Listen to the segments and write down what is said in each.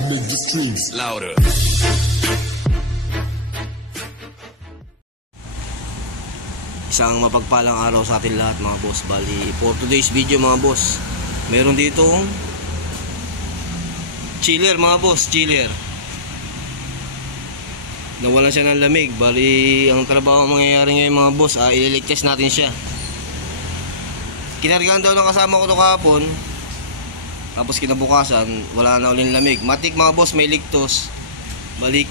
make the streams louder. Isang mapagpalang araw sa atin lahat mga boss. Bali, for today's video mga boss, meron ditong chiller mga boss, chiller. Nawalan siya ng lamig. Bali, ang trabaho mangyayari ngayon mga boss, i-leak test natin siya. Kinargahan daw ng kasama ko ito kahapon. Tapos kinabukasan, wala na ulit lamig. Matik mga boss, may ligtos. Balik.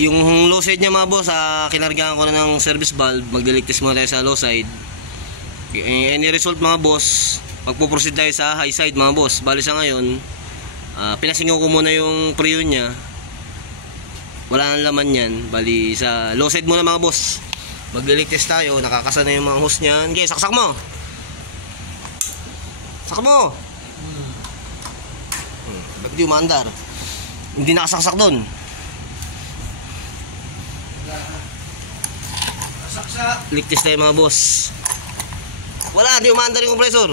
Yung low side niya mga boss, kinargahan ko na ng service valve. Mag-leak test muna tayo sa low side. Any result mga boss, magpo-proceed tayo sa high side mga boss. Bali sa ngayon, pinasingaw ko muna yung preyon niya. Wala nang laman yan. Bali sa low side muna mga boss. Mag-leak test tayo. Nakakasa na yung mga hose niyan. Okay, saksak mo. Saksak mo. Ba't di umandar? Hindi nakasaksak doon. Leak test tayo mga boss. Wala, di umandar yung compressor.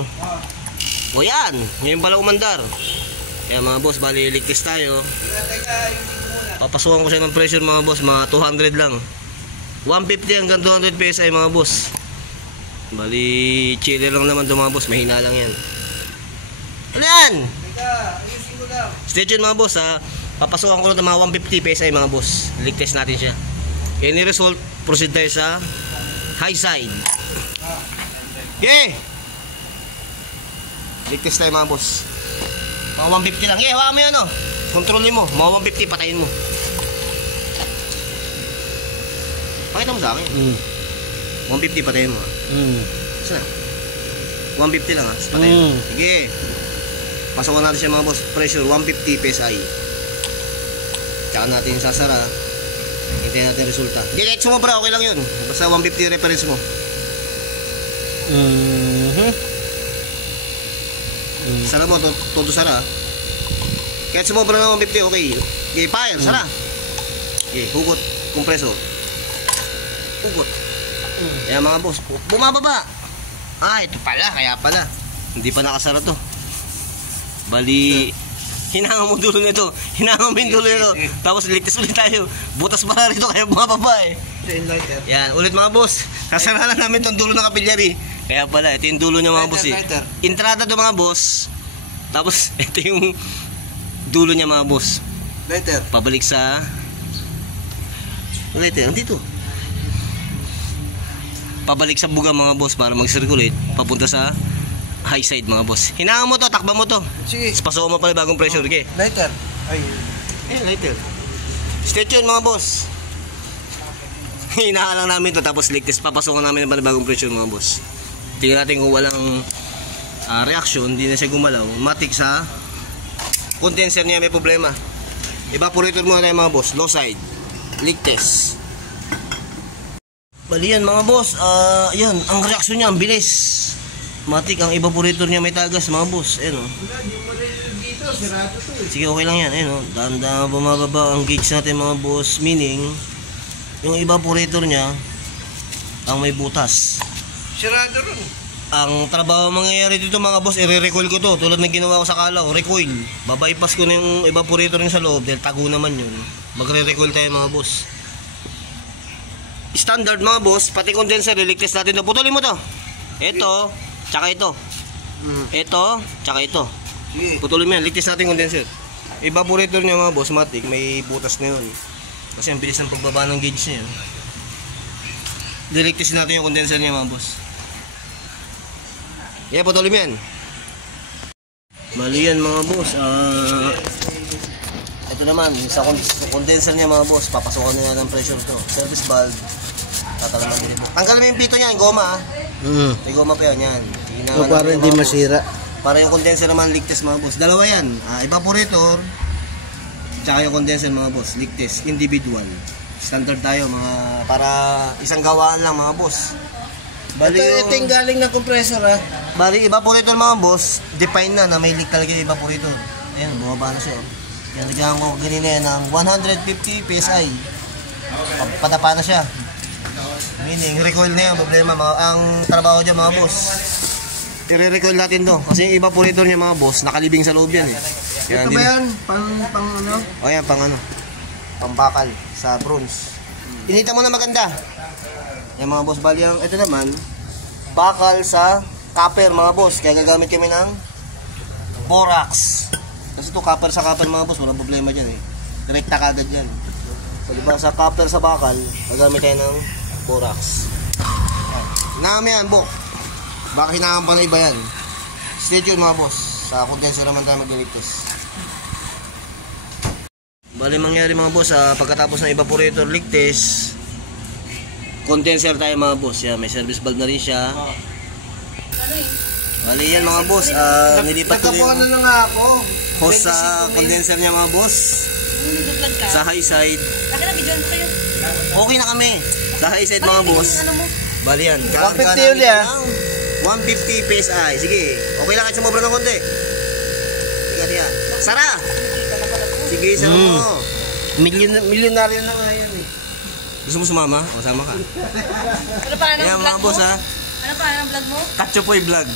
O yan, ngayon pala umandar. Kaya mga boss, bali leak test tayo. Papasukan ko siya ng pressure mga boss, mga 200 lang. 150 hanggang 200 PSI mga boss. Bali chiller lang naman ito mga boss, mahina lang yan. Ano yan? Stay tuned mga boss, papasukan ko ng mga 150 PSI mga boss. Leak test natin siya. Any result, proceed tayo sa high side. Okay. Leak test tayo mga boss. Mga 150 lang. Hawakan mo yan o. Kontrolin mo. Mga 150 patayin mo. Pakita mo sa akin. 150 patayin mo. Saan? 150 lang ha. Patayin mo. Sige. Pasokan natin siya mga boss. Pressure 150 PSI. Tsaka natin yung sasara. Hintayin natin resulta. Hindi, kahit sumobra, okay lang yun. Basta 150 reference mo. Sara mo, todo sara. Kahit sumobra na 150, okay. Okay, fire, sara. Okay, hugot, kompreso. Hugot. Kaya mga boss, bumababa. Ito pala, kaya pala. Hindi pa nakasara to. Bali, hinangan mo dulo nito. Hinangan mo yung dulo nito. Tapos ligtas ulit tayo. Butas pa na rito kaya bumababa eh. Yan, ulit mga boss. Sasara lang namin itong dulo ng kapilyari. Kaya pala, ito yung dulo niya mga boss eh. Entrada to mga boss. Tapos, ito yung dulo niya mga boss. Lighter. Pabalik sa lighter, andito. Pabalik sa buga mga boss para mag-circulate. Papunta sa high side mga boss. Hinangan mo to, takba mo to. Sige. Pasokan mo pala bagong pressure. Okay. Lighter. Ay. Lighter. Stay tuned mga boss. Hinangan lang namin to tapos leak test. Papasokan namin ng bagong pressure mga boss. Tingnan natin kung walang reaction, hindi na siya gumalaw. Matik sa condenser niya may problema. Evaporator muna tayo mga boss. Low side. Leak test. Bali yan mga boss. Yan, ang reaction niya ang bilis. Matik ang evaporator niya may tagas mga boss. Ayan o. Sige, okay lang yan. Ayan o. Dahan-dahan bumababa ang gauge natin mga boss. Meaning, yung evaporator niya ang may butas. Sirado ron. Ang trabaho mangyayari dito mga boss, i-recoil ko to. Tulad ng ginawa ko sa Kalaw, recoil. Babypass ko na yung evaporator niya sa loob dahil tago naman yun. Magre-recoil tayo mga boss. Standard mga boss, pati condenser, leak test natin to. Putulin mo to. Ito, tsaka ito. Ito, tsaka ito. Putulin mo yan, leak test natin condenser. Evaporator niya mga boss, matik, may butas na yun. Kasi ang bilis ng pagbaba ng gauge niya. Leak test natin yung condenser niya mga boss. Yeah, patuloy mo yan. Mali yan mga boss. Ito naman, sa condenser niya mga boss, papasokan na ng pressure to. Service valve. Tatanggal natin ito. Tanggal mo yung pito niya, yung goma. May goma pa yan. So, para hindi masira. Para yung condenser naman, leak test mga boss. Dalawa yan. Evaporator. Tsaka yung condenser mga boss. Leak test. Individual. Standard tayo mga para isang gawaan lang mga boss. Bali ito yung galing ng compressor ha. Bali evaporator mga boss, define na may leak talaga yung evaporator. Ayan, bumaba na siya. Yan, nagkakan ko ganina yan ng 150 PSI. Patapa na siya. Meaning, recoil na yan, problema. Ang trabaho dyan mga boss, i-recoil natin to. Kasi yung evaporator niya mga boss, nakalibing sa loob yan eh. Ito ba yan? Pang ano? O yan, pang ano? Pambakal sa bronze. Pinita mo na maganda. Yan mga boss, bali ang ito naman, bakal sa copper mga boss. Kaya gagamit kami ng borax. Kasi ito copper sa copper mga boss, walang problema dyan eh. Direkta kagad yan. So diba sa copper sa bakal, gagamit tayo ng borax. Hinaham yan, Bok. Baka hinaham pa na iba yan. Stay tuned mga boss. Sa condenser naman tayo mag-electros. Bali mangyari mga boss, pagkatapos ng evaporator leak test, condenser tayo mga boss. Yan, may service valve na rin siya. Bali yan mga boss, nilipat ko rin Nagkapuan na lang ako. hose sa condenser niya mga boss. Sa high side. Okay na kami. Sa high side mga boss. Bali yan. 150 uli 150 PSI. Sige. Okay lang kahit sumobra ng konti. Sige. Sara! Sige, sara mo. Milyonaryo na nga yun eh. Gusto mo sumama? O, sama ka. Ano pa ng Ayan vlog mga mo? boss ha. Ano pa ng vlog mo? Katchopoy vlog.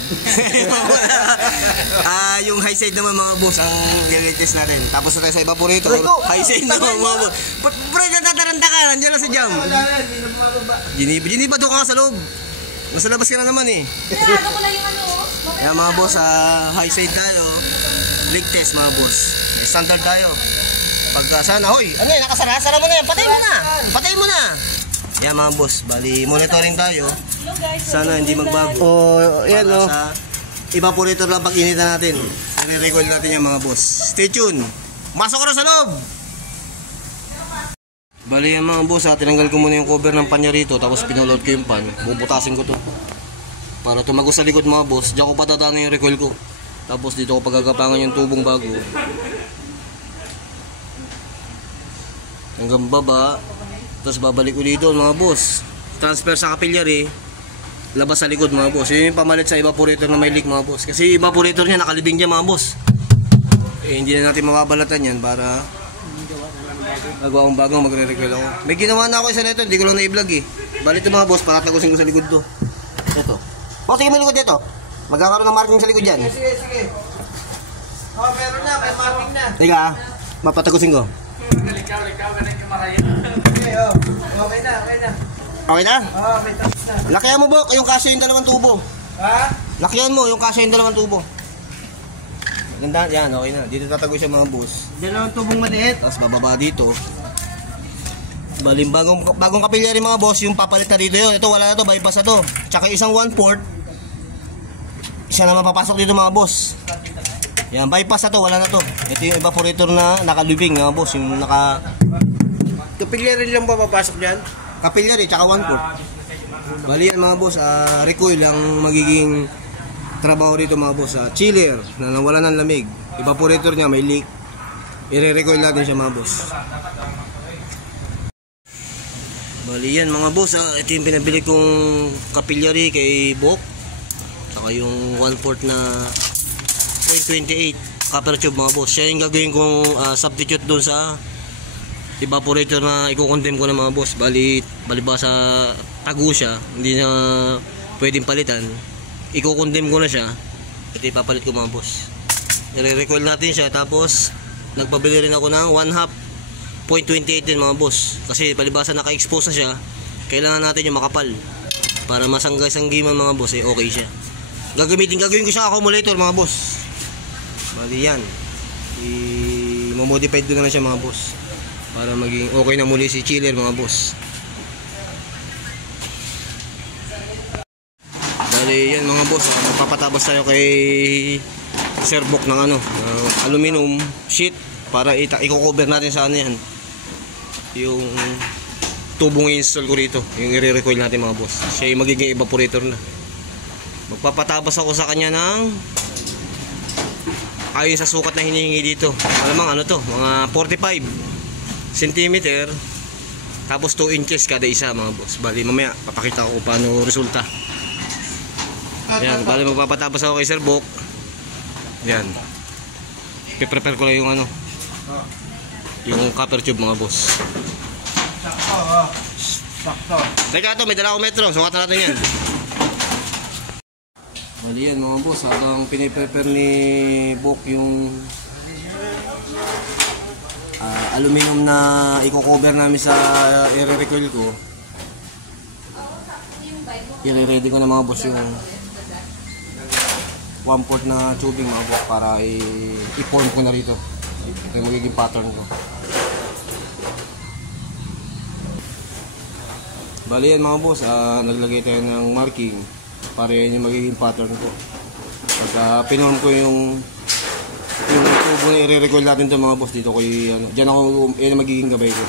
Yung high side naman mga boss ang nilitest natin. Tapos na tayo sa evaporator. High side naman mga boss. Pre, natataranta ka. Nandiyan lang si Jam. Hindi na bumababa. Giniba doon ka nga sa loob. Nasa labas ka na naman eh. Sinado ko lang yung ano. Ayan mga boss, high side tayo. Leak test mga boss. Standard tayo. Pagka sana, hoy, ano yan, nakasara? Sara mo na yan. Patayin mo na. Patayin mo na. Ayan mga boss, bali monitoring tayo. Sana hindi magbago. Oh, yan Para oh. sa evaporator lang pag initan natin. I-record natin yan mga boss. Stay tuned. Masok ka na sa loob. Bali yan mga boss, tinanggal ko muna yung cover ng panya rito. Tapos pinulot ko yung pan. Bubutasin ko to. Para tumagos sa likod mga boss. Diyan ko patatana yung recoil ko. Tapos dito ko pagagapangan yung tubong bago. Hanggang baba. Tapos babalik ko dito mga boss. Transfer sa capillary. Labas sa likod mga boss. Yun yung pamalit sa evaporator na may leak mga boss. Kasi evaporator niya nakalibing niya mga boss. Hindi na natin mababalatan yan para gagawa akong bagong magre-recoil ako. May ginawa na ako isa nito, hindi ko lang na-i-vlog eh. Bali ito mga boss, patatagusin ko sa likod to. Ito. Boss, sige mo likod dito. Magkakaroon ng marking sa likod dyan. Sige. Oh, meron na, may marking na. Higa, mapatagusin ko. Likaw, ganun yung maraya. Okay, oh. Okay na. Okay na? Oh, may tapos na. Lakihan mo, Bok, yung kasya yung dalawang tubo. Ha? Lakihan mo, yung kasya yung dalawang tubo. Ganda, yan, okay na. Dito tatago siya mga boss. Dalawang tubong maliit. Tapos bababa dito. Baling bagong kapilya rin mga boss, yung papalit na dito yun. Ito wala na to, bypass na to. Tsaka isang 1/4. Isa na mapapasok dito mga boss. Yan, bypass na to, wala na to. Ito yung evaporator na nakalubing mga boss. Yung naka... Kapilya rin lang ba papasok dyan? Kapilya rin, tsaka 1/4. Bali yan mga boss, recoil ang magiging trabaho dito mga boss. Chiller na nawala ng lamig. Evaporator niya may leak. I-recoil natin siya mga boss. Bali yan mga boss, ito yung pinabili kong capillary kay Bok. Saka yung 1/4 na 0.28 copper tube mga boss. Siya yung gagawin kong substitute doon sa evaporator na i-condemn ko na mga boss. Bali ba sa tago siya, hindi na pwedeng palitan. I-condemn ko na siya. Ito ipapalit ko mga boss. I-recoil natin siya, tapos nagpabili rin ako ng 1/2 0.28 din mga boss. Kasi palibasa naka-expose na siya, kailangan natin yung makapal para masangga-sanggiman mga boss, okay siya. Gagawin ko siya accumulator mga boss. Bali yan, i-modified ko na lang siya mga boss para maging okay na muli si chiller mga boss. Bali yan mga boss, magpapatabas tayo kay Sir Bok ng aluminum sheet para i-cover natin sa ano yan, yung tubong i-install ko rito, yung i-recoil natin mga boss. Siya yung magiging evaporator na. Magpapatabas ako sa kanya ng ayon sa sukat na hinihingi dito. Alamang to, mga 45 cm, tapos 2 inches kada isa mga boss. Bali mamaya papakita ko paano resulta. Yan, bali magpapatabas ako kay Sir Bok. Yan, i-prepare ko lang yung yung copper tube mga boss. Sakto. Teka ito, may dala akong metro, sukat natin yan. Bali yan mga boss, habang piniprepare ni Bok yung aluminum na i-cover namin sa air recoil ko. I-ready ko na mga boss yung 1/4 na tubing mga boss para i-form ko na rito. Ito yung magiging pattern ko. Bali yan mga boss, naglagay tayo ng marking para yan yung magiging pattern ko. Pag pinorm ko yung tubo na i-recoil natin ito mga boss, dito ko dyan ako, yan ang magiging gabay ko.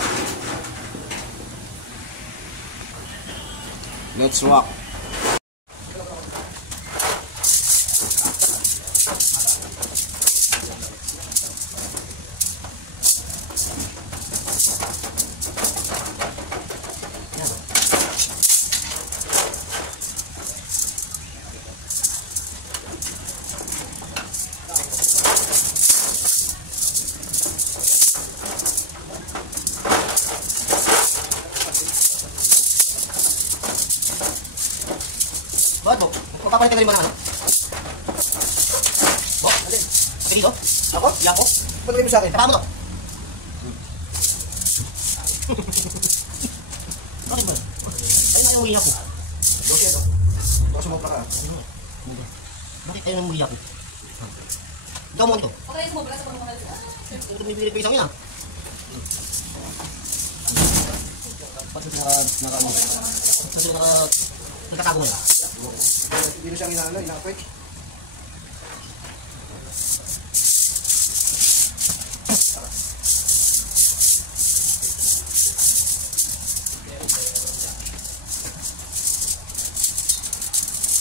Let's rock! Bakit po? Papalit ka rin ba ng ano? Bo? Alin? Sige dito? Ako? Iyan ko? Ba't mo sa akin? Tapa mo to? Bakit ba? Ayun ayaw umiyak ko. Dosi ano? Baka sumopla ka. Bakit ayaw nang umiyak ko? Ikaw mo nito? Okay, sumobra sa pagmamahal. Ito bibili pa isang yan ah. Bakit nagkatago mo yan? Hindi mo siyang inaapwek.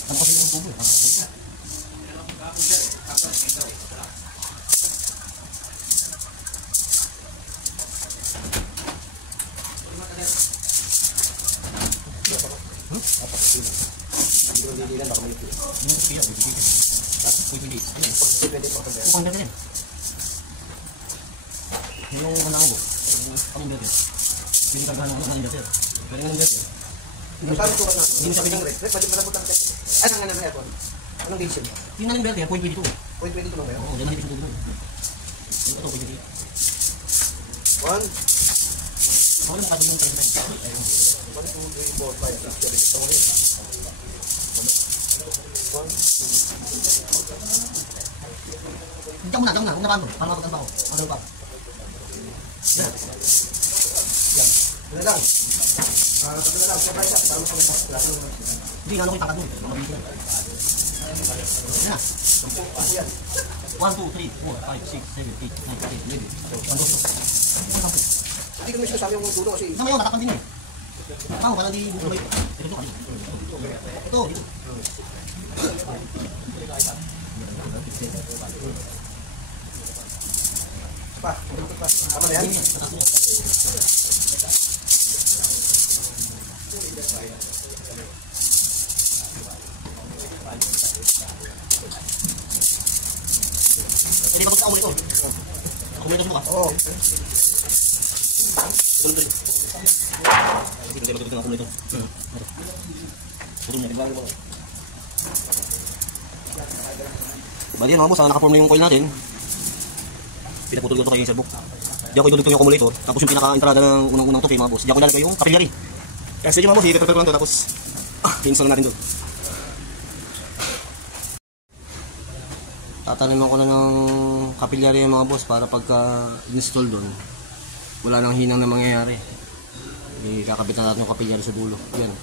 Ang kasi yung tubo eh. Hindi baka may ito. Hindi kaya, hindi kaya. Pwede. Pwede pa pwede. Upang natin. Yung anak ko, ang inverter. Hindi ka gano'n ang inverter. Pero yung inverter. Hindi mo sabi ng red. Pwede mo lang putang kasi. Anong nga naman aircon? Anong gauge yun? Yung ang inverter, 0.22. 0.22 lang ba yun? Oo, dyan nakipis yung tubo. Yung ito, 0.22. 1. Ako lang makatulong tayo na yun. 1, 2, 3, 4, 5, 6, 7, 8. Diyan muna, huwag na paano. Para mapaganda ko. Magano pa. Yan. Yan. Wala lang. Wala lang. Sabay siya. Para mapaganda. Hindi, ano ko yung takad mo. Makabili ko yan. Yan na. 1, 2, 3, 4, 5, 6, 7, 8, 9, 10, 11. 1, 2, 3. Hindi ko mismo sabi yung tulo kasi... Isa ngayon, tatakpan din eh. Paano, parang di bumabay. Ito, dito. Pa, apa na yan? Jadi bagus kamu itu. Aku minum semua. Oh. Betul. Kita betul aku itu. Turun na lang. Bali mga boss, naka-form na yung coil natin. Pinaputol ko ito kay Sir Book. Diyan ko idudugtong yung accumulator. Tapos yung pinaka-entrada ng unang-unang tope mga boss. Diyan ko ilalagay yung capillary. Kaya sige mga boss, i-prepare ko lang ito. Tapos, install natin doon. Tataniman ko na ng capillary yung mga boss para pagka-install doon, wala nang hinang na mangyayari. Ikakabit na natin yung capillary sa dulo. Yan,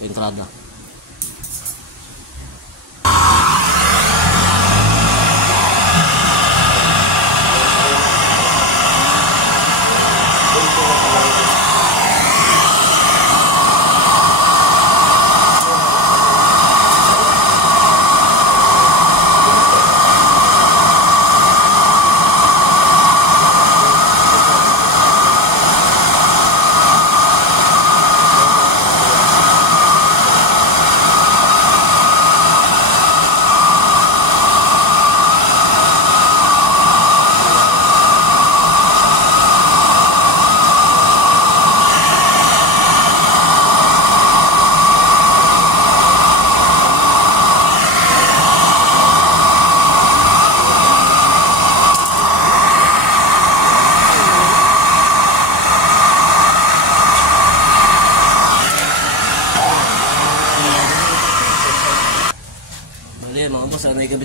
sa entrada.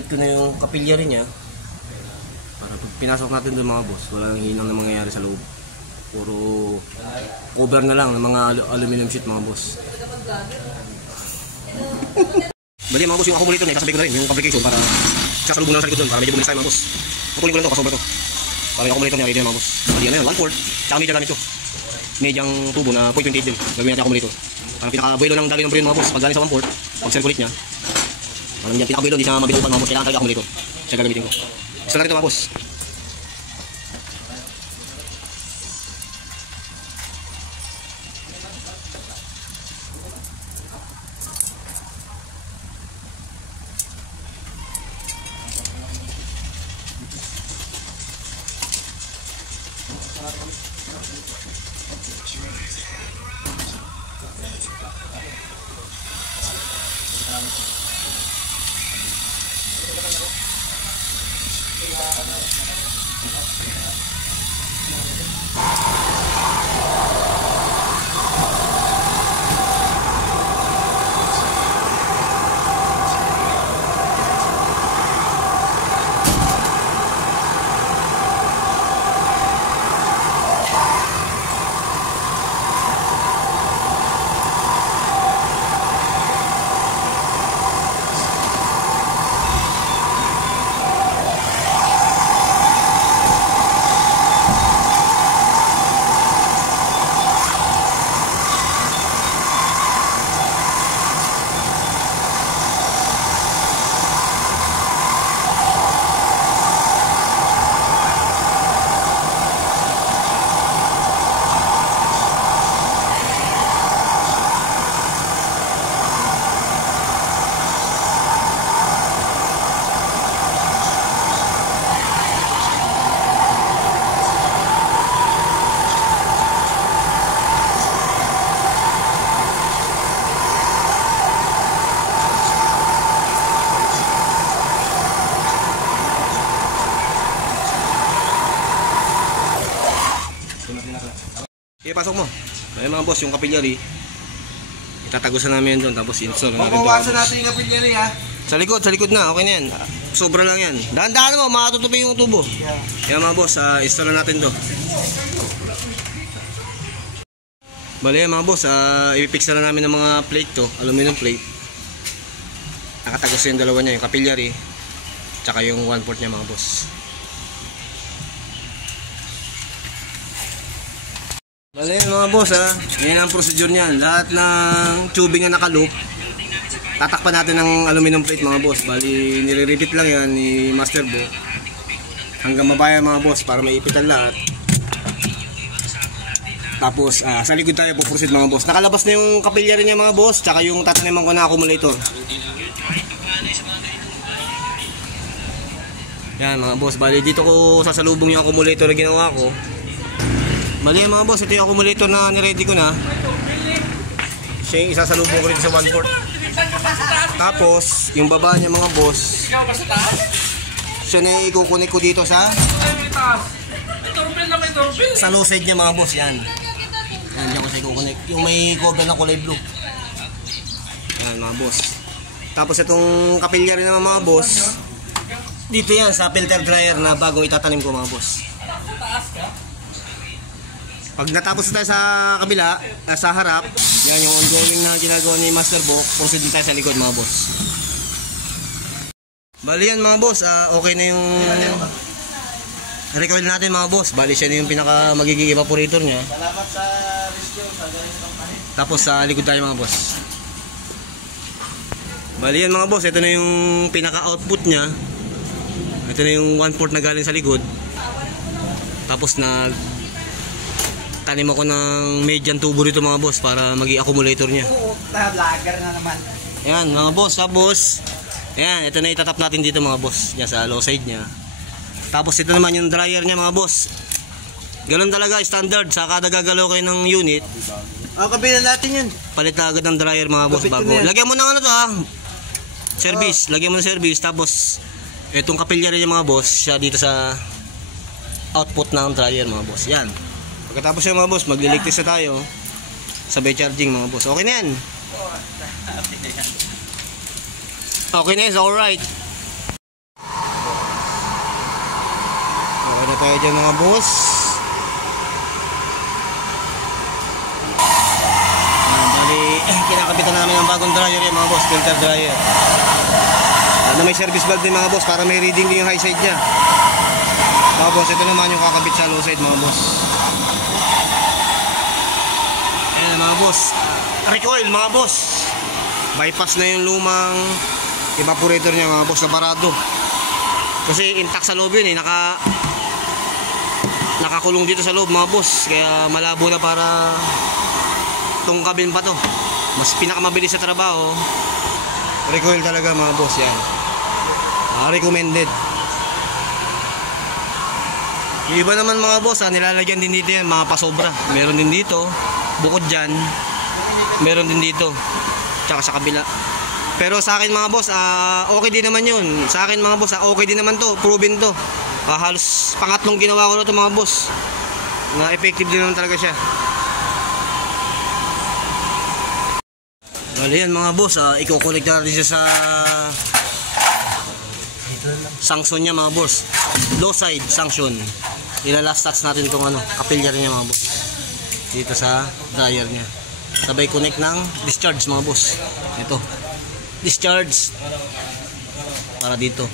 Pinalit ko na yung kapilya rin niya. Para pag pinasok natin doon mga boss, walang hinang na mangyayari sa loob. Puro cover na lang ng mga aluminum sheet mga boss. Bali mga boss, yung accumulator niya, kasabay ko na rin yung fabrication para sasalubong na lang sa likod doon para medyo bumilis tayo mga boss. Putulin ko lang ito, kasobra to. Para yung accumulator niya ready na mga boss. Bali ano yun, 1/4. Tsaka media gamit ko. Medyang tubo na 0.28 din. Gagawin natin accumulator. Parang pinaka-buelo ng dali ng brain mga boss. Pag galing sa 1/4, pag circulate niya. Parang yan, pinaka-buelo, hindi siya mabitupan mga boss. Kailangan talaga accumulator. Siya gagamitin ko. Gusto natin ito mga boss. Sige, pasok mo. Ayun mga boss, yung kapilya itatagusan namin doon tapos install na rin doon. Mabawasan natin yung kapilya ha. Sa likod na, okay na yan. Sobra lang yan. Dahan-dahan mo, makatutupi yung tubo. Kaya mga boss, install na natin doon. Bali mga boss, ipipix na namin ng mga plate to, aluminum plate. Nakatagos yung dalawa niya, yung kapilya tsaka yung 1/4 niya mga boss. Bale mga boss yan ang procedure niyan. Lahat ng tubing na nakaloop, tatakpan natin ng aluminum plate mga boss. Bali nire-repeat lang yan ni Master Bo hanggang mabaya mga boss para maipitan lahat. Tapos sa likod tayo puproceed mga boss. Nakalabas na yung kapilya rin niya mga boss, tsaka yung tataniman ko na accumulator. Yan mga boss, bali dito ko sasalubong yung accumulator na ginawa ko. Mali mga boss, ito yung accumulator na niready ko na. Siya yung isasalubong ko rin sa 1/4. Tapos, yung baba niya mga boss, siya na ikukunik ko dito sa low side niya mga boss, yan. Yan, diyan ko siya ikukunik. Yung may cover na kulay blue. Yan mga boss. Tapos itong kapilya rin naman mga boss, dito yan sa filter dryer na bagong itatanim ko mga boss. Pag natapos tayo sa kabila, sa harap, yan yung ongoing na ginagawa ni Master Bo, proceed tayo sa likod mga boss. Bali yan mga boss, okay na yung recoil natin mga boss. Bali siya na yung pinaka magiging evaporator niya. Salamat sa rescue sa ganitong kanin. Tapos sa likod tayo mga boss. Bali yan mga boss, ito na yung pinaka output niya. Ito na yung 1/4 na galing sa likod. Tapos tanim ako ng median tubo dito mga boss para mag-i-accumulator niya. Oo, vlogger na naman. Ayan mga boss, tapos ayan, ito na itatap natin dito mga boss, niya sa low side niya. Tapos ito naman yung dryer niya mga boss. Ganun talaga standard sa kada gagalaw kayo ng unit. Kabilan natin yan. Palit na agad ng dryer mga boss bago. Lagyan mo ng ano to service, lagyan mo ng service. Tapos itong kapilya rin yung mga boss, siya dito sa output ng dryer mga boss. Yan. Pagkatapos yung mga boss, magliligtis na tayo. Sabay charging mga boss. Okay na yan. Okay na yan, alright. tayo dyan mga boss. Bali, kinakapitan namin ang bagong dryer yan mga boss, filter dryer. Na may service valve din mga boss para may reading din yung high side nya. Mga boss, ito naman yung kakabit sa low side mga boss. Ayan mga boss, recoil mga boss. Bypass na yung lumang evaporator niya mga boss na parado. Kasi intact sa loob yun nakakulong dito sa loob mga boss. Kaya malabo na para tungkabin pa to. Mas pinakamabilis sa trabaho. Recoil talaga mga boss yan. Recommended. Yung iba naman mga boss nilalagyan din dito yan mga pasobra. Meron din dito. Bukod dyan meron din dito. Tsaka sa kabila. Pero sa akin mga boss, okay din naman yun. Sa akin mga boss, okay din naman to. Proven to. Halos pangatlong ginawa ko na to mga boss. Na effective din naman talaga siya. Bali yan mga boss, i-connect natin siya sa sanction niya mga boss. Low side sanction. Ila-last touch natin itong kapilya niya mga boss. Dito sa dryer niya. Sabay connect ng discharge mga boss. Ito. Discharge para dito.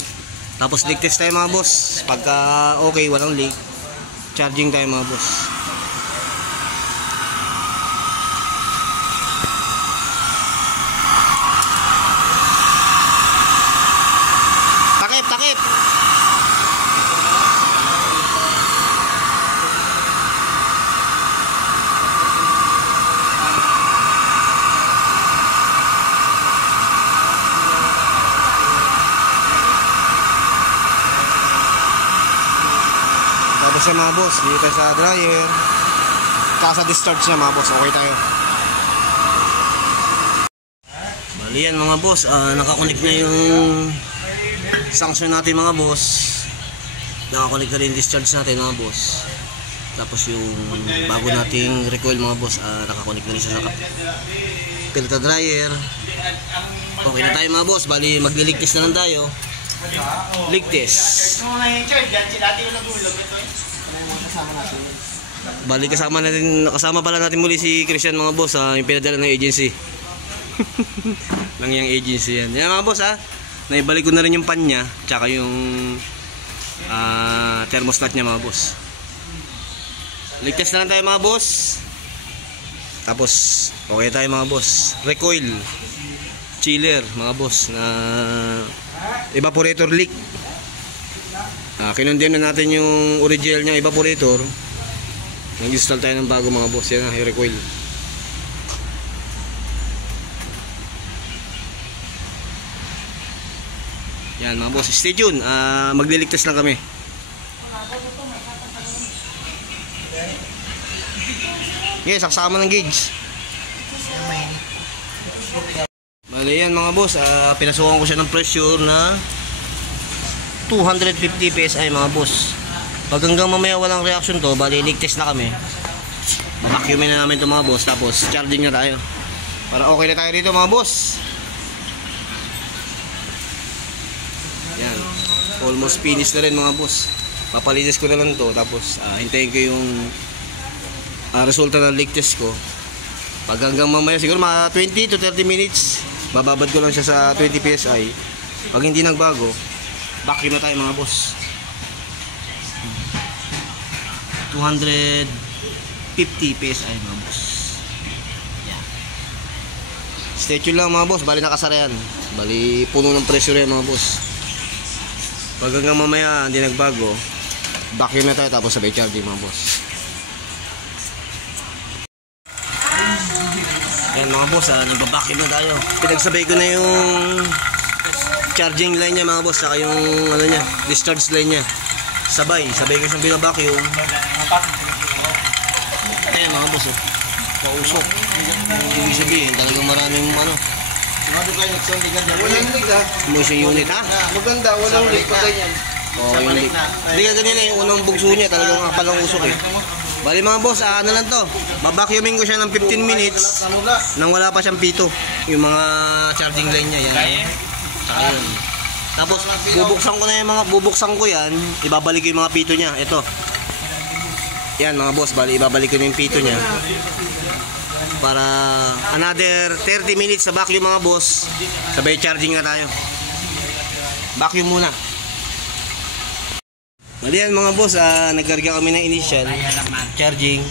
Tapos leak test tayo mga boss. Pagka okay, walang leak, charging tayo mga boss. Takip. Tapos sa mga boss, dito sa dryer, sa discharge niya mga boss, okay tayo. Bali yan mga boss, nakakonect na yung sanction natin mga boss. Nakakonect na rin yung discharge natin mga boss. Tapos yung bago nating recoil mga boss, nakakonect na rin siya sa filter dryer. Okay na tayo mga boss, bali magli-leak test na lang tayo. Leak test. Bali kasama pala natin muli si Christian mga boss, yung pinadala ng agency. Lang yung agency yan. Yan mga boss naibalik ko na rin yung pan niya, tsaka yung thermostat niya mga boss. Leak test na lang tayo mga boss. Tapos okay tayo mga boss. Recoil chiller mga boss na evaporator leak. Kinondem na natin yung original niyang evaporator. Nag-install tayo ng bago mga boss. Yan yung recoil. Yan mga boss, stay tuned. Magli-leak test lang kami. Okay, saksama ng gauge. Bali yan mga boss, pinasukan ko siya ng pressure na 250 PSI mga boss. Pag hanggang mamaya walang reaction to, bali leak test na kami. Vacuumin na namin to mga boss, tapos charging na tayo. Para okay na tayo dito mga boss. Yan, almost finish na rin mga boss. Papalinis ko na lang to, tapos hintayin ko yung resulta ng leak test ko. Pag hanggang mamaya siguro mga 20 to 30 minutes, bababad ko lang siya sa 20 PSI. Pag hindi nagbago, vacuum na tayo mga boss. 250 PSI mga boss. Yan. Stay tuned lang mga boss, bali nakasara yan. Bali puno ng pressure yan mga boss. Pag hanggang mamaya hindi nagbago, vacuum na tayo tapos sabay charging mga boss. Ayan mga boss, nagbabacuum na tayo. Pinagsabay ko na yung charging line niya mga boss, saka yung niya, discharge line niya. Sabay ko siyang binabacuum. Ayan mga boss, pausok. Ibig sabihin, talagang maraming Sumado kayo nagsundigan dyan. Walang leak motion unit ha? Maganda, walang leak pa ganyan. Oo, yung leak. Hindi ka ganyan yung unang bugso niya, talagang palang usok Bali mga boss, ano lang to, babacuuming ko siya ng 15 minutes nang wala pa siyang pito. Yung mga charging line niya, yan. Saka yun. Tapos bubuksan ko yan, ibabalik ko yung mga pito niya. Ito. Yan mga boss, ibabalik ko na yung pito niya. Para another 30 minutes sa vacuum mga boss. Sabay charging na tayo. Vacuum muna. Mali yan mga boss, nagkarga kami ng initial charging.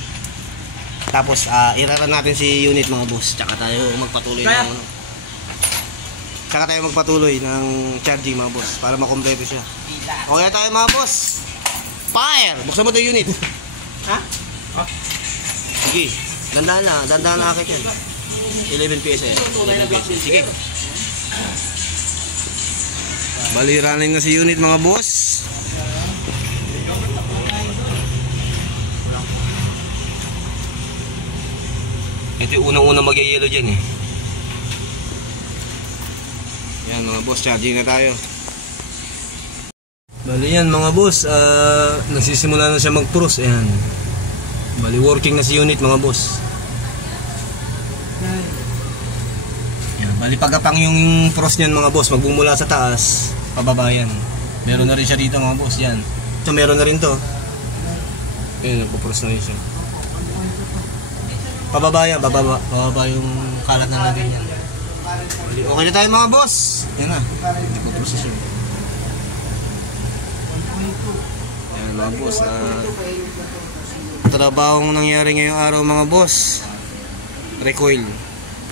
Tapos irara natin si unit mga boss. Tsaka tayo magpatuloy ng charging mga boss para makompleto siya. Okay tayo mga boss. Fire! Buksan mo 'tong unit. Ha? Sige. Dandahan na akit yan. 11 PSI. Sige. Bali running na si unit mga boss. Ito yung unang-unang mag-yellow dyan eh. Yan mga boss, charging na tayo. Bali yan mga boss, nagsisimula na siya mag-frost. Ayan. Bali working na si unit mga boss. Yan. Bali pagkapang yung frost niyan mga boss, magbumula sa taas, pababa yan. Meron na rin siya dito mga boss, yan. Ito meron na rin to. Ayan, nagpo-frost na rin siya. Pababa yan, bababa yung kalat na lagay niyan. Okay na tayo mga boss. Yan na. Nagpo-process yun. Yan mga boss. Trabahong nangyari ngayong araw mga boss. Recoil.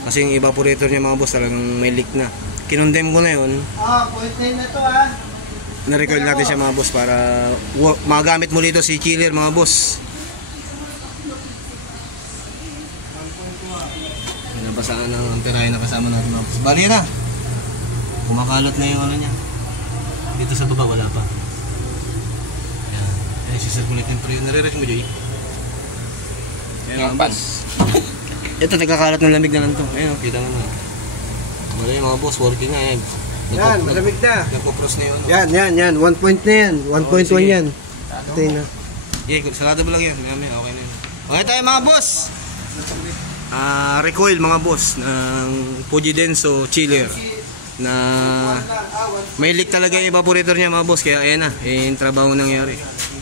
Kasi yung evaporator niya mga boss talagang may leak na. Kinondem ko na yun. Point 9 na to ha. Na-recoil natin siya mga boss para magamit muli ito si chiller mga boss. Nabasaan ng amperahe na kasama natin mga boss. Bali na. Kumakalot na yung ano niya. Dito sa baba wala pa. Yan. Yan sisirculate yung pre. Nare-reach mo Joy. Yan mga boss. Ito nagkakalat ng lamig na lang to. Ayun kita mo na. Bali mga boss working na yan. Yan, malamig na. Nagpo-frost na yun. Yan. 1 point na yan. 1.1 yan. Ito na. Sarado ba lang yan? Okay na yun. Okay tayo mga boss. Recoil mga boss ng Fuji Denso chiller na may leak talaga yung evaporator niya mga boss, kaya ayan na yung trabaho nangyari.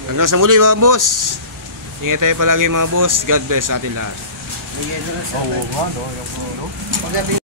Hanggang sa muli mga boss, ingat tayo palagi mga boss. God bless sa atin lahat.